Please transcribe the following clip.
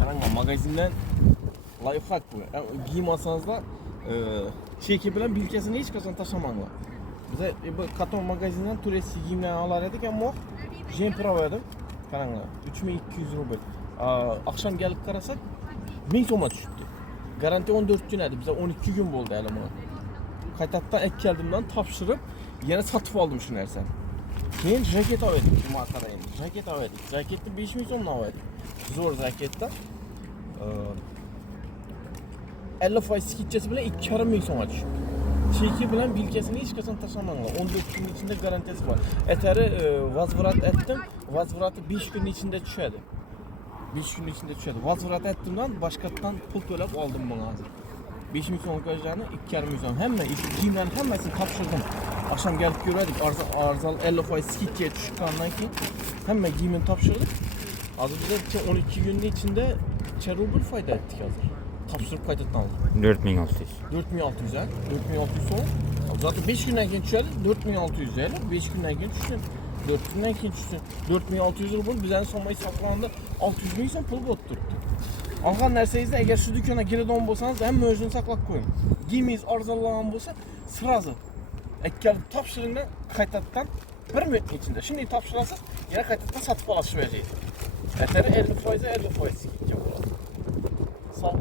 Karanga magazinden lifehack bu. Yani giyim alsanız da çeki bilen bilkesini hiç kaçan taşımanlar. Bize bu katon magazinden turist giyimler alar edik ama jemper alıyordum. Karanga 3200 rubl. Akşam gelip karasak 1000 soma düştü. Garanti 14 gün edi. Bize 12 gün oldu elim ona. Kaytattan ek geldimden tapşırıp yine satıp aldım şu nersen. Keyin jaket alıyorduk şu markada endi. Jaket alıyorduk. Jaketni 5000 so'mdan alıyorduk. Zo'r jaketdan. 50% skitchasi bilan 2,5 so'mga tushdi. Cheki bilan bilkasini hech qachon tashlamanglar. 14 kun ichida garantiyasi bor. Etari vazvrat etdim. Vazvrati 5 kun ichida tushadi. 5 kun ichida tushadi. Vazvrat etdimdan boshqatdan pul to'lab oldim buni hozir. 5000 so'm qo'yganini 2,5 so'm. Hamma ish kiyimlarni hammasini topshirdim. Akşam gelip görmedik. Arzal 50% skitch'e çıkandan ki hemen giyimini topşırdık. Az önce 12 günün içinde Chernobyl fayda ettik hazır. Tapşırıp kayıttan aldık. 4600. 4600 ha. 4600 son. Zaten 5 günden sonra düşer. 4600 yani. 5 günden sonra düşsün. 4 günden sonra düşsün. 4600 rubl bizden sonmayı saklandı. 600 bin son pul botturdu. Algan nerseyizde eğer şu dükkana geri olsanız hem mözünü saklap koyun. Giyimiz arızallanan olsa sırası. Gelip tapşırığında kayıttan 1 minut içinde. Şimdi tapşırasız yine kayıttan satıp alışı vereceğiz. Eteri 50%'e 50% gidecek. Sağ olun.